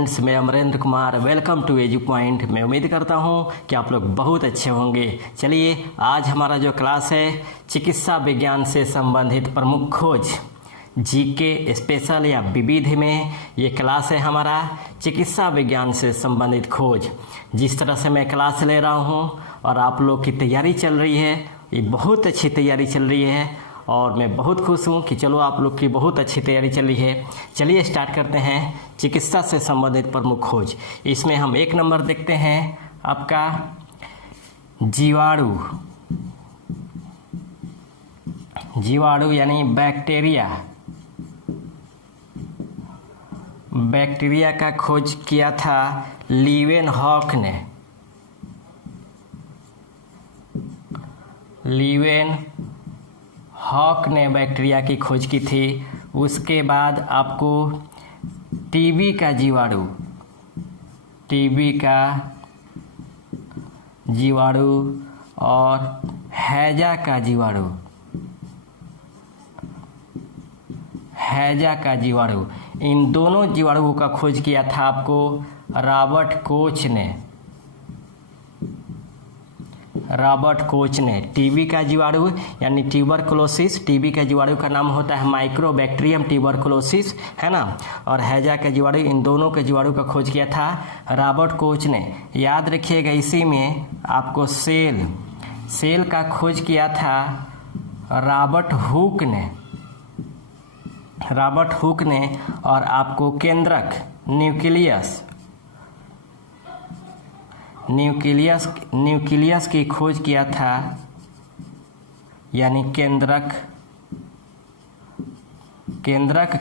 Friends, मैं Amrendra Kumar. Welcome to Edu Point. मैं उम्मीद करता हूं कि आप लोग बहुत अच्छे होंगे। चलिए, आज हमारा जो क्लास है चिकित्सा विज्ञान से संबंधित प्रमुख खोज जीके स्पेशल या विविध में ये क्लास है हमारा चिकित्सा विज्ञान से संबंधित खोज। जिस तरह से मैं क्लास ले रहा हूँ और आप लोग की तैयारी चल रही है, ये बहुत अच्छी तैयारी चल रही है और मैं बहुत खुश हूँ कि चलो आप लोग की बहुत अच्छी तैयारी चल रही है। चलिए स्टार्ट करते हैं चिकित्सा से संबंधित प्रमुख खोज। इसमें हम एक नंबर देखते हैं आपका जीवाणु। जीवाणु यानी बैक्टीरिया। बैक्टीरिया का खोज किया था लीवेनहॉक ने। लीवेनहॉक ने बैक्टीरिया की खोज की थी। उसके बाद आपको टीबी का जीवाणु, टीबी का जीवाणु और हैजा का जीवाणु, हैजा का जीवाणु, इन दोनों जीवाणुओं का खोज किया था आपको रॉबर्ट कोच ने। रॉबर्ट कोच ने टीबी का जीवाणु यानी ट्यूबरकुलोसिस, टीबी का जीवाणु का नाम होता है माइक्रोबैक्टीरियम ट्यूबरकुलोसिस, है ना। और हैजा का जीवाणु, इन दोनों के जीवाणु का खोज किया था रॉबर्ट कोच ने। याद रखिएगा, इसी में आपको सेल का खोज किया था रॉबर्ट हुक ने। रॉबर्ट हुक ने और आपको केंद्रक न्यूक्लियस की खोज किया था, यानी केंद्रक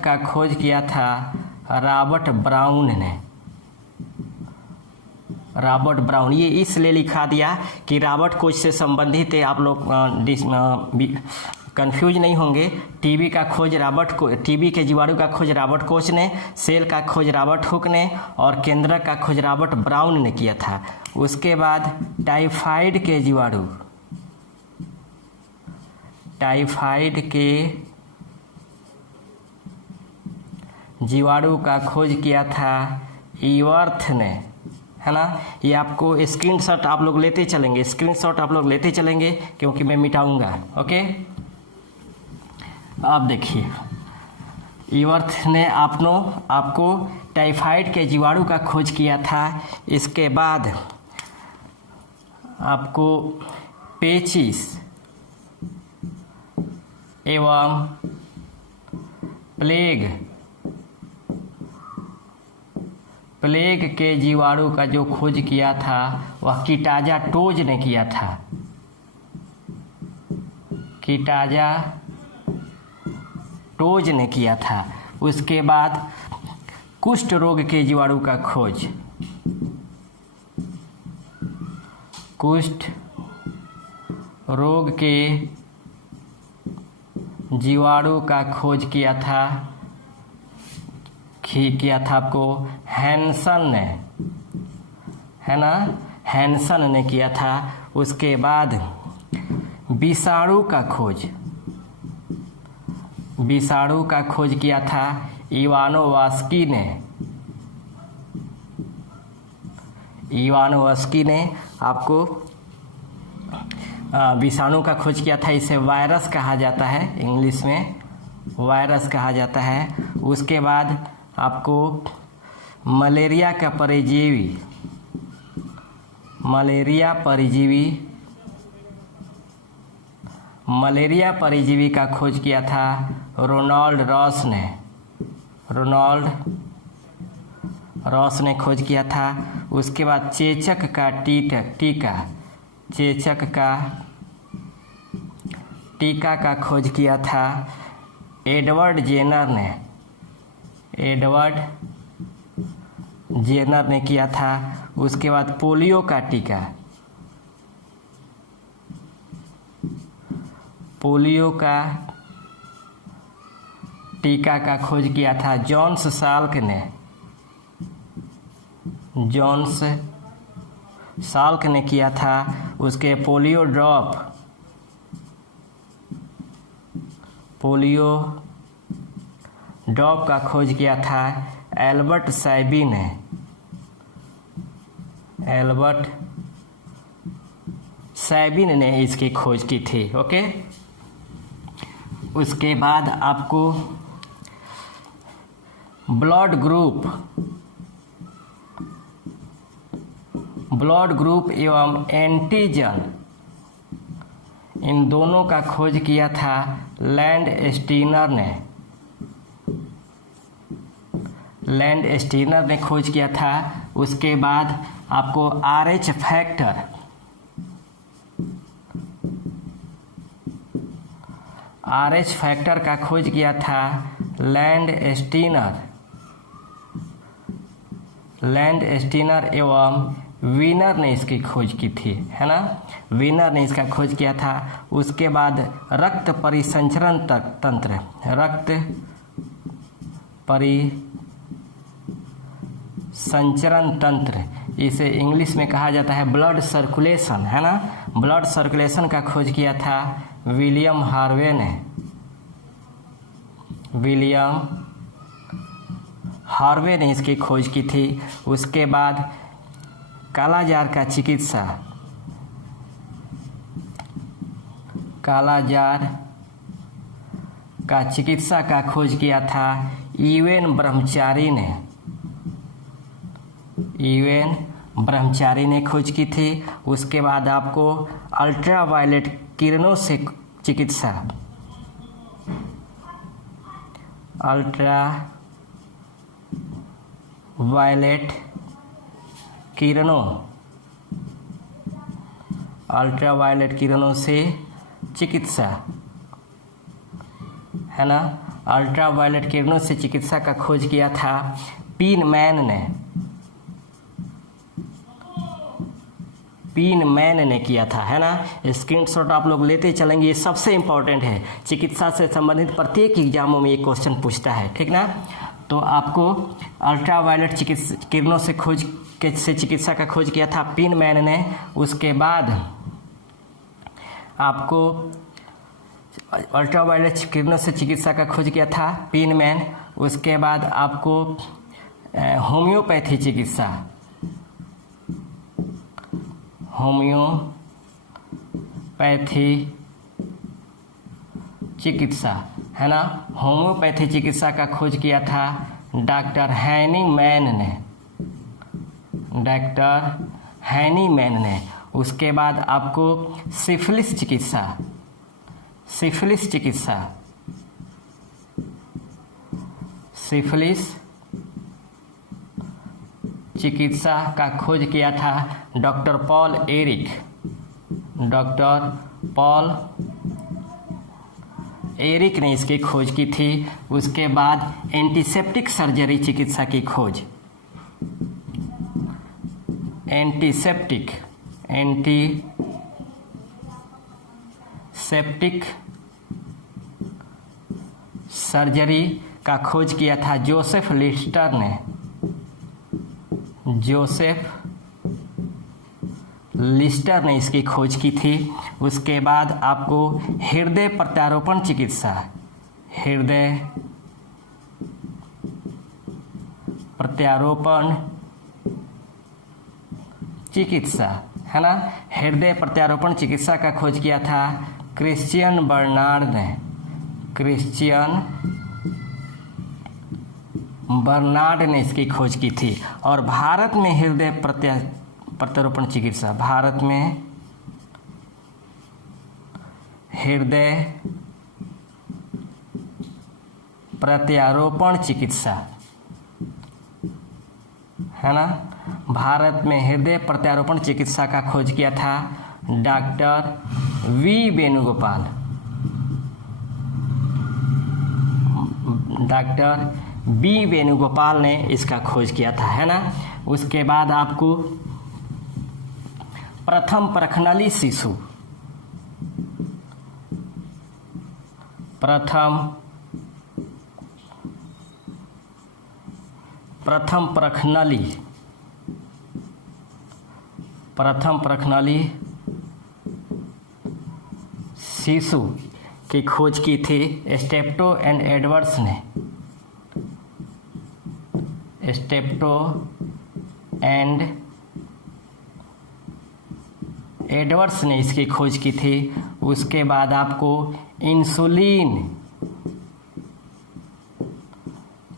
का खोज किया था रॉबर्ट ब्राउन ने। रॉबर्ट ब्राउन, ये इसलिए लिखा दिया कि रॉबर्ट कोच से संबंधित है, आप लोग कंफ्यूज नहीं होंगे। टीबी का खोज टीबी के जीवाणु का खोज रॉबर्ट कोच ने, सेल का खोज रॉबर्ट हुक ने और केंद्रक का खोज रॉबर्ट ब्राउन ने किया था। उसके बाद टाइफाइड के जीवाणु का खोज किया था ईवर्थ ने, है ना। ये आपको स्क्रीनशॉट आप लोग लेते चलेंगे, क्योंकि मैं मिटाऊंगा। ओके, आप देखिए, ईवर्थ ने आपको टाइफाइड के जीवाणु का खोज किया था। इसके बाद आपको पेचिस एवं प्लेग के जीवाणु का जो खोज किया था वह कीटाजा टोज ने किया था। कीटाजा टोज ने किया था। उसके बाद कुष्ठ रोग के जीवाणु का खोज, कुष्ठ रोग के जीवाणु का खोज किया था आपको हैंसन ने, है ना, हैंसन ने किया था। उसके बाद विषाणु का खोज किया था इवानोवास्की ने आपको विषाणु का खोज किया था। इसे वायरस कहा जाता है, इंग्लिश में वायरस कहा जाता है। उसके बाद आपको मलेरिया परजीवी का खोज किया था रोनाल्ड रॉस ने खोज किया था। उसके बाद चेचक का टीका का खोज किया था एडवर्ड जेनर ने किया था। उसके बाद पोलियो का टीका का खोज किया था जॉन्स साल्क ने किया था। उसके पोलियो ड्रॉप का खोज किया था एल्बर्ट सैबी ने। एल्बर्ट सैबिन ने इसकी खोज की थी। ओके, उसके बाद आपको ब्लड ग्रुप एवं एंटीजन, इन दोनों का खोज किया था लैंडस्टीनर ने खोज किया था। उसके बाद आपको RH फैक्टर का खोज किया था लैंडस्टीनर एवं वीनर ने इसकी खोज की थी, है ना। वीनर ने इसका खोज किया था। उसके बाद रक्त परिसंचरण तंत्र, इसे इंग्लिश में कहा जाता है ब्लड सर्कुलेशन, है ना। ब्लड सर्कुलेशन का खोज किया था विलियम हार्वे ने इसकी खोज की थी। उसके बाद कालाजार का चिकित्सा का खोज किया था ईवेन ब्रह्मचारी ने खोज की थी। उसके बाद आपको अल्ट्रावायलेट किरणों से चिकित्सा अल्ट्रावायलेट किरणों से चिकित्सा, है ना। अल्ट्रावायलेट किरणों से चिकित्सा का खोज किया था पीनमैन ने किया था, है ना। स्क्रीनशॉट आप लोग लेते चलेंगे, ये सबसे इंपॉर्टेंट है। चिकित्सा से संबंधित प्रत्येक एग्जामों में ये क्वेश्चन पूछता है, ठीक ना। तो आपको अल्ट्रावायलेट किरणों से चिकित्सा का खोज किया था पीनमैन ने। उसके बाद आपको अल्ट्रावायलेट किरणों से चिकित्सा का खोज किया था पीनमैन। उसके बाद आपको होम्योपैथी चिकित्सा, है ना। होम्योपैथी चिकित्सा का खोज किया था डॉक्टर हैनीमैन ने। उसके बाद आपको सिफिलिस चिकित्सा का खोज किया था डॉक्टर पॉल एरिक ने इसकी खोज की थी। उसके बाद एंटीसेप्टिक सर्जरी चिकित्सा की खोज, एंटीसेप्टिक सर्जरी का खोज किया था जोसेफ लिस्टर ने इसकी खोज की थी। उसके बाद आपको हृदय प्रत्यारोपण चिकित्सा, है ना। हृदय प्रत्यारोपण चिकित्सा का खोज किया था क्रिश्चियन बर्नार्ड ने इसकी खोज की थी। और भारत में हृदय प्रत्यारोपण चिकित्सा, भारत में हृदय प्रत्यारोपण चिकित्सा, है ना। भारत में हृदय प्रत्यारोपण चिकित्सा का खोज किया था डॉक्टर बी वेणुगोपाल ने इसका खोज किया था, है ना। उसके बाद आपको प्रथम प्रखनली शिशु, प्रथम प्रखनली शिशु की खोज की थी स्टेप्टो एंड एडवर्ड्स ने। एडवर्ड्स ने इसकी खोज की थी। उसके बाद आपको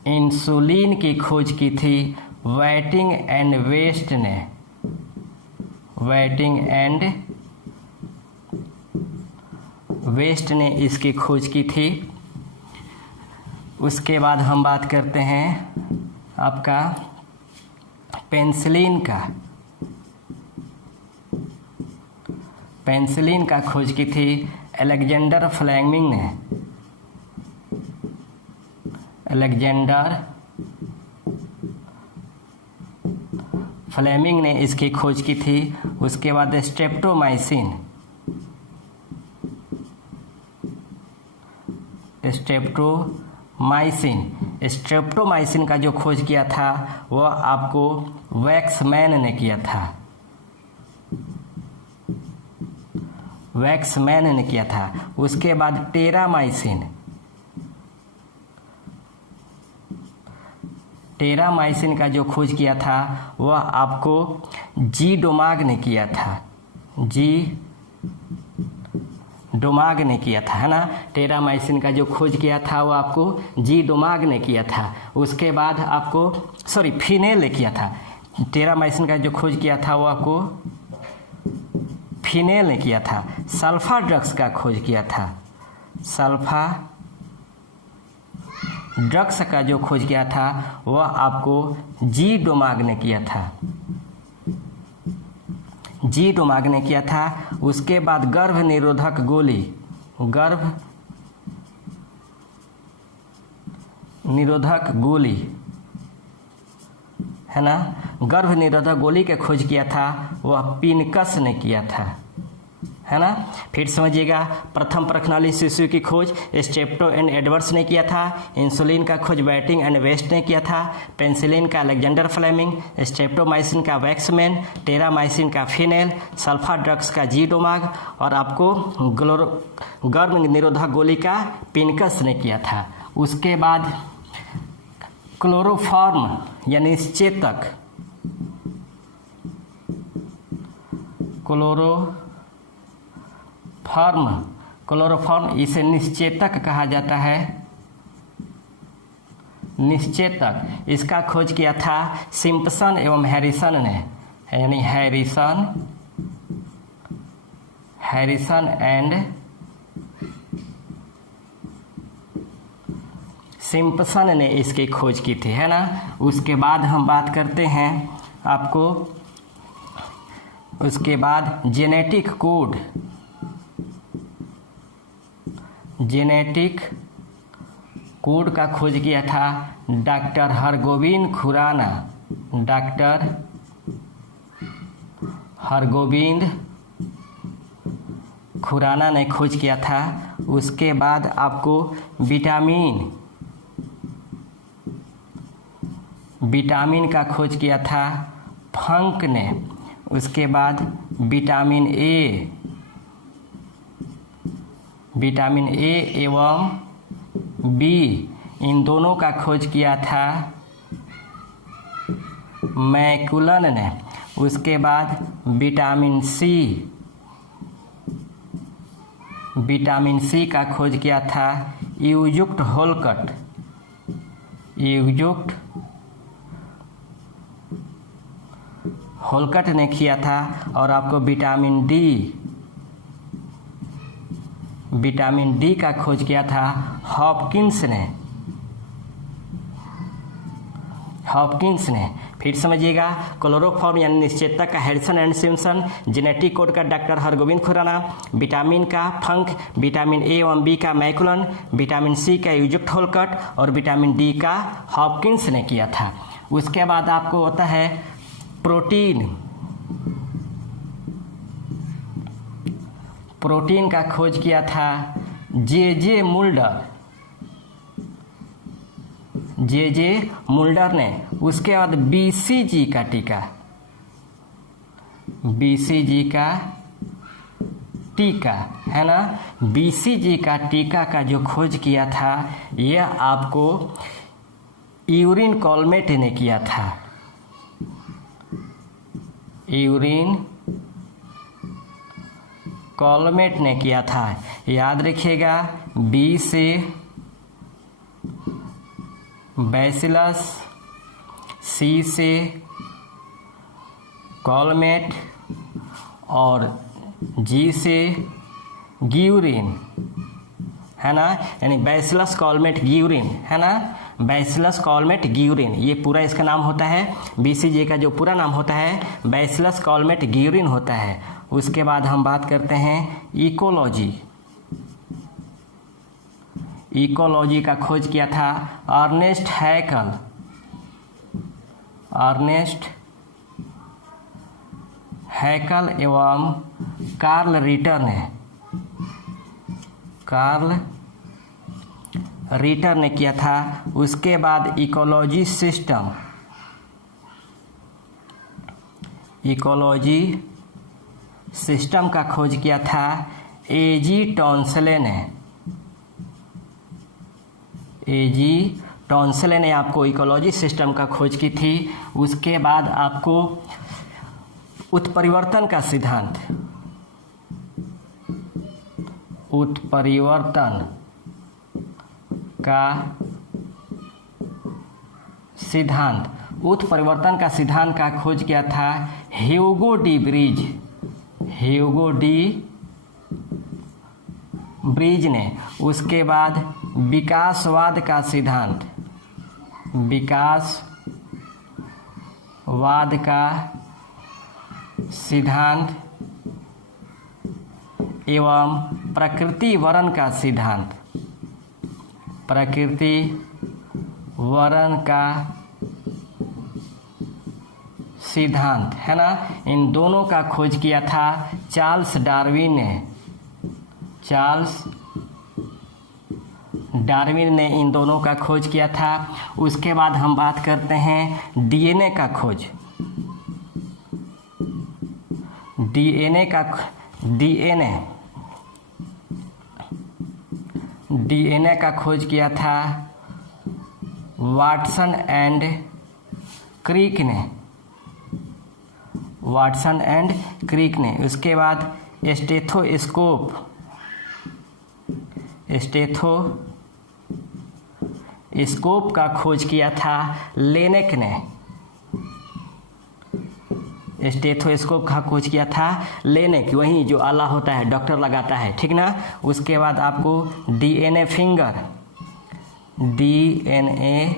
इंसुलिन की खोज की थी व्हाइटिंग एंड वेस्ट ने। व्हाइटिंग एंड वेस्ट ने इसकी खोज की थी। उसके बाद हम बात करते हैं आपका पेनिसिलिन का खोज की थी अलेक्जेंडर फ्लेमिंग ने। अलेक्जेंडर फ्लेमिंग ने इसकी खोज की थी। उसके बाद स्ट्रेप्टोमाइसिन का जो खोज किया था वह आपको वैक्समैन ने किया था। उसके बाद टेरामाइसिन का जो खोज किया था वह आपको जी डोमाग ने किया था, है ना। टेरामाइसिन का जो खोज किया था वो आपको जी डोमाग ने किया था। उसके बाद आपको फिनेल ने किया था। टेरामाइसिन का जो खोज किया था वो आपको फिनेल ने किया था। सल्फा ड्रग्स का खोज किया था। सल्फा ड्रग्स का जो खोज किया था वह आपको जी डोमाग ने किया था। उसके बाद गर्भ निरोधक गोली है ना। गर्भ निरोधक गोली के खोज किया था वह पिनकस ने किया था, है ना। फिर समझिएगा, प्रथम प्रखनाली शिशु की खोज स्ट्रेप्टो एंड एडवर्ड्स ने किया था। इंसुलिन का खोज व्हाइटिंग एंड वेस्ट ने किया था। पेनिसिलिन का अलेक्जेंडर फ्लेमिंग, स्ट्रेप्टोमाइसिन का वैक्समैन, टेरामाइसिन का फिनेल, सल्फा ड्रग्स का जी डोमाग और आपको गर्भ निरोधक गोली का पिनकस ने किया था। उसके बाद क्लोरोफॉर्म या निश्चेतक, क्लोरोफॉर्म इसे निश्चेतक कहा जाता है। निश्चेतक इसका खोज किया था सिम्पसन एवं हैरिसन ने, यानी हैरिसन एंड सिम्पसन ने इसकी खोज की थी, है ना। उसके बाद हम बात करते हैं आपको, उसके बाद जेनेटिक कोड का खोज किया था डॉक्टर हरगोविंद खुराना ने खोज किया था। उसके बाद आपको विटामिन का खोज किया था फंक ने। उसके बाद विटामिन ए एवं बी, इन दोनों का खोज किया था मैकुलन ने। उसके बाद विटामिन सी का खोज किया था यूजुक्ट होलकट ने किया था। और आपको विटामिन डी का खोज किया था हॉपकिंस ने। फिर समझिएगा, क्लोरोफॉर्म यानी निश्चेतक का Harrison and Simpson, genetic code का डॉक्टर हरगोविंद खुराना, विटामिन का फंक, विटामिन ए एवं बी का मैकुलन, विटामिन सी का यूजुक्ट होलकट और विटामिन डी का हॉपकिंस ने किया था। उसके बाद आपको होता है प्रोटीन का खोज किया था जे मुल्डर ने। उसके बाद बीसीजी का टीका है ना। बीसीजी का टीका का जो खोज किया था यह आपको यूरिन कॉलमेट ने किया था। यूरिन कॉलमेट ने किया था। याद रखिएगा, बी से बैसिलस, सी से कॉलमेट और जी से ग्यूरिन, है ना, यानी बैसिलस कॉलमेट ग्यूरिन, है ना, बैसिलस कॉलमेट ग्यूरिन, ये पूरा इसका नाम होता है। बीसीजी का जो पूरा नाम होता है बैसिलस कॉलमेट ग्यूरिन होता है। उसके बाद हम बात करते हैं इकोलॉजी। इकोलॉजी का खोज किया था अर्नेस्ट हैकल, अर्नेस्ट हैकल एवं कार्ल रिटर ने, कार्ल रिटर ने किया था। उसके बाद इकोलॉजी सिस्टम, इकोलॉजी सिस्टम का खोज किया था एजी टॉन्सले ने, एजी टॉन्सले ने आपको इकोलॉजी सिस्टम का खोज की थी। उसके बाद आपको उत्परिवर्तन का सिद्धांत, उत्परिवर्तन का सिद्धांत, उत्परिवर्तन का सिद्धांत का खोज किया था Hugo de bridge, Hugo de bridge ने। उसके बाद विकासवाद का सिद्धांत, विकासवाद का सिद्धांत एवं प्रकृति वर्ण का सिद्धांत, प्रकृति वर्ण का सिद्धांत, है ना, इन दोनों का खोज किया था चार्ल्स डार्विन ने, चार्ल्स डार्विन ने इन दोनों का खोज किया था। उसके बाद हम बात करते हैं डीएनए का खोज, डीएनए का, डीएनए का खोज किया था वाटसन एंड क्रिक ने, वाटसन एंड क्रिक ने। उसके बाद स्टेथोस्कोप, स्टेथोस्कोप का खोज किया था लेनेक ने, स्टेथोस्कोप का खोज किया था लेनेक, वही जो आला होता है डॉक्टर लगाता है, ठीक ना। उसके बाद आपको DNA finger, DNA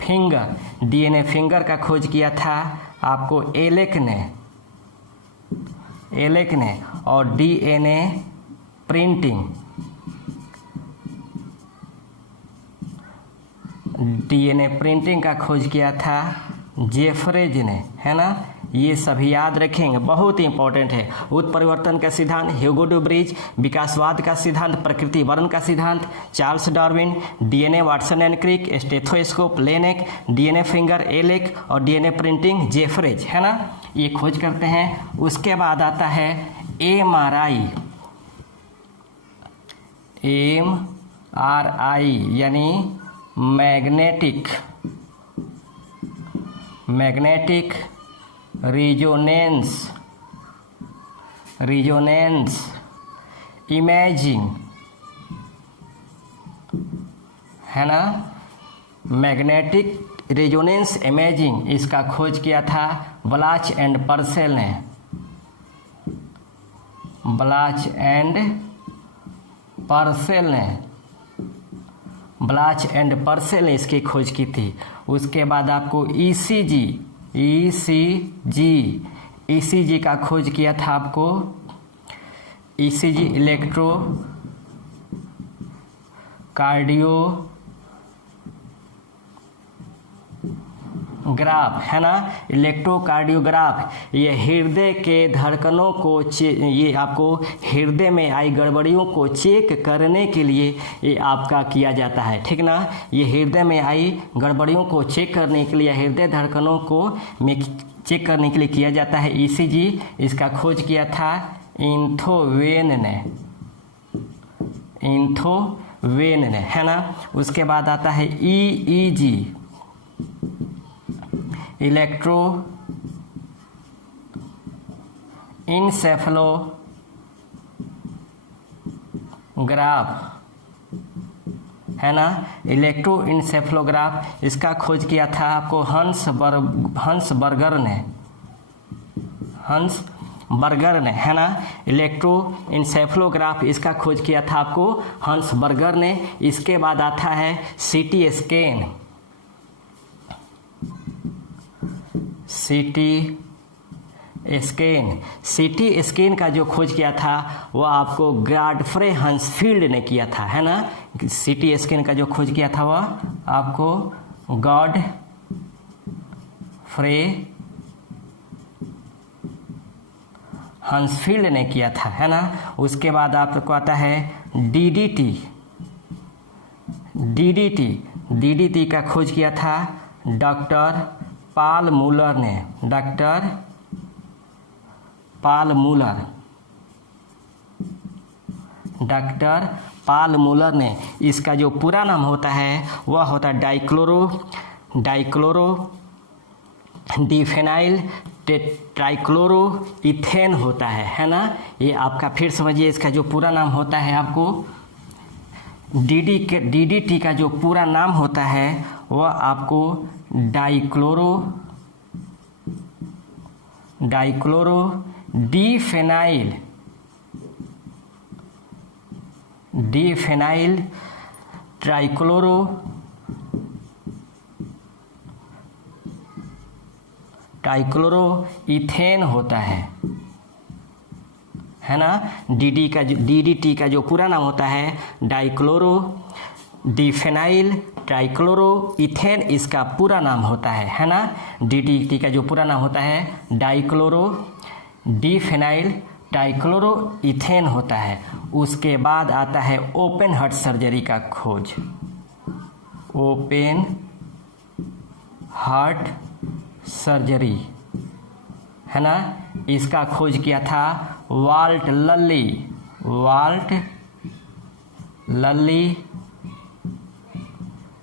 finger, DNA finger का खोज किया था आपको एलेक ने, एलेक ने। और डीएनए प्रिंटिंग, डीएनए प्रिंटिंग का खोज किया था जेफरेज ने, है ना। ये सभी याद रखेंगे, बहुत ही इंपॉर्टेंट है। उत्परिवर्तन का सिद्धांत ह्यूगो डी ब्रिज, विकासवाद का सिद्धांत प्रकृति वर्ण का सिद्धांत Charles Darwin, DNA Watson and Crick, stethoscope Laennec, DNA finger Alec और डीएनए प्रिंटिंग जेफरेज, है ना, ये खोज करते हैं। उसके बाद आता है एमआरआई, एमआरआई यानी मैग्नेटिक रिजोनेंस इमेजिंग, है ना, मैग्नेटिक रिजोनेंस इमेजिंग, इसका खोज किया था ब्लाच एंड पर्सेल ने, ब्लाच एंड पर्सेल ने इसकी खोज की थी। उसके बाद आपको ईसीजी का खोज किया था आपको ईसीजी इलेक्ट्रो कार्डियोग्राफ, है ना, इलेक्ट्रोकार्डियोग्राफ। ये हृदय के धड़कनों को ये आपको हृदय में आई गड़बड़ियों को चेक करने के लिए ये आपका किया जाता है, ठीक ना। ये हृदय में आई गड़बड़ियों को चेक करने के लिए, हृदय धड़कनों को चेक करने के लिए किया जाता है ईसीजी। इसका खोज किया था इंथोवेन ने, है ना। उसके बाद आता है ईईजी, इलेक्ट्रोइंसेफलोग्राफ है ना, इलेक्ट्रोइंसेफलोग्राफ, इसका खोज किया था आपको हंस बर्गर ने है ना। इलेक्ट्रोइंसेफलोग्राफ इसका खोज किया था आपको हंस बर्गर ने। इसके बाद आता है सीटी स्कैन का जो खोज किया था वो आपको गॉडफ्रे हंसफील्ड ने किया था है ना। सीटी स्कैन का जो खोज किया था वह आपको गॉडफ्रे हंसफील्ड ने किया था है ना। उसके बाद आपको आता है डीडीटी का खोज किया था डॉक्टर पाल मूलर ने। इसका जो पूरा नाम होता है वह होता है डाइक्लोरो डिफेनाइल ट्राइक्लोरोइथेन होता है ना। ये आपका फिर समझिए, इसका जो पूरा नाम होता है आपको डीडीटी का जो पूरा नाम होता है वह आपको डाइक्लोरो डिफेनाइल ट्राइक्लोरोइथेन होता है ना। डीडीटी का जो पूरा नाम होता है डाइक्लोरो डिफेनाइल ट्राइक्लोरोइथेन, इसका पूरा नाम होता है ना। डीडीटी का जो पूरा नाम होता है डाइक्लोरो डिफेनाइल ट्राइक्लोरोइथेन होता है। उसके बाद आता है ओपन हार्ट सर्जरी का खोज। ओपन हार्ट सर्जरी है ना, इसका खोज किया था वाल्ट लल्ली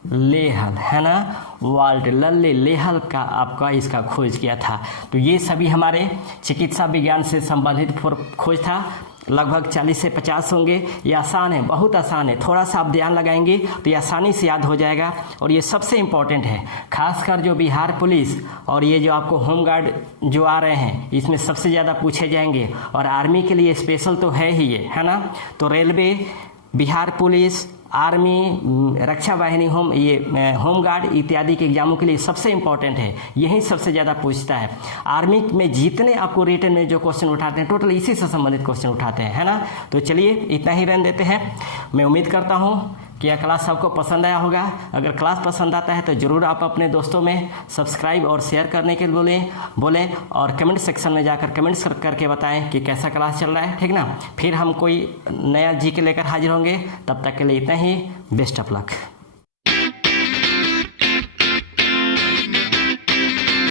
लेहल है ना। वाल्ट लल्ली लेहल का आपका इसका खोज किया था। तो ये सभी हमारे चिकित्सा विज्ञान से संबंधित खोज था। लगभग 40 से 50 होंगे। ये आसान है, बहुत आसान है। थोड़ा सा आप ध्यान लगाएंगे तो ये आसानी से याद हो जाएगा। और ये सबसे इम्पोर्टेंट है, खासकर जो बिहार पुलिस और ये जो आपको होमगार्ड जो आ रहे हैं, इसमें सबसे ज़्यादा पूछे जाएंगे। और आर्मी के लिए स्पेशल तो है ही ये है ना। तो रेलवे, बिहार पुलिस, आर्मी, रक्षा वाहिनी, होमगार्ड इत्यादि के एग्जामों के लिए सबसे इम्पोर्टेंट है। यही सबसे ज़्यादा पूछता है। आर्मी में जितने आपको रिटर्न में जो क्वेश्चन उठाते हैं, टोटल इसी से संबंधित क्वेश्चन उठाते हैं है ना। तो चलिए इतना ही रहने देते हैं। मैं उम्मीद करता हूँ कि यह क्लास आपको पसंद आया होगा। अगर क्लास पसंद आता है तो ज़रूर आप अपने दोस्तों में सब्सक्राइब और शेयर करने के लिए बोलें और कमेंट सेक्शन में जाकर कमेंट्स करके बताएं कि कैसा क्लास चल रहा है, ठीक ना। फिर हम कोई नया जी के लेकर हाजिर होंगे। तब तक के लिए इतना ही। Best of luck.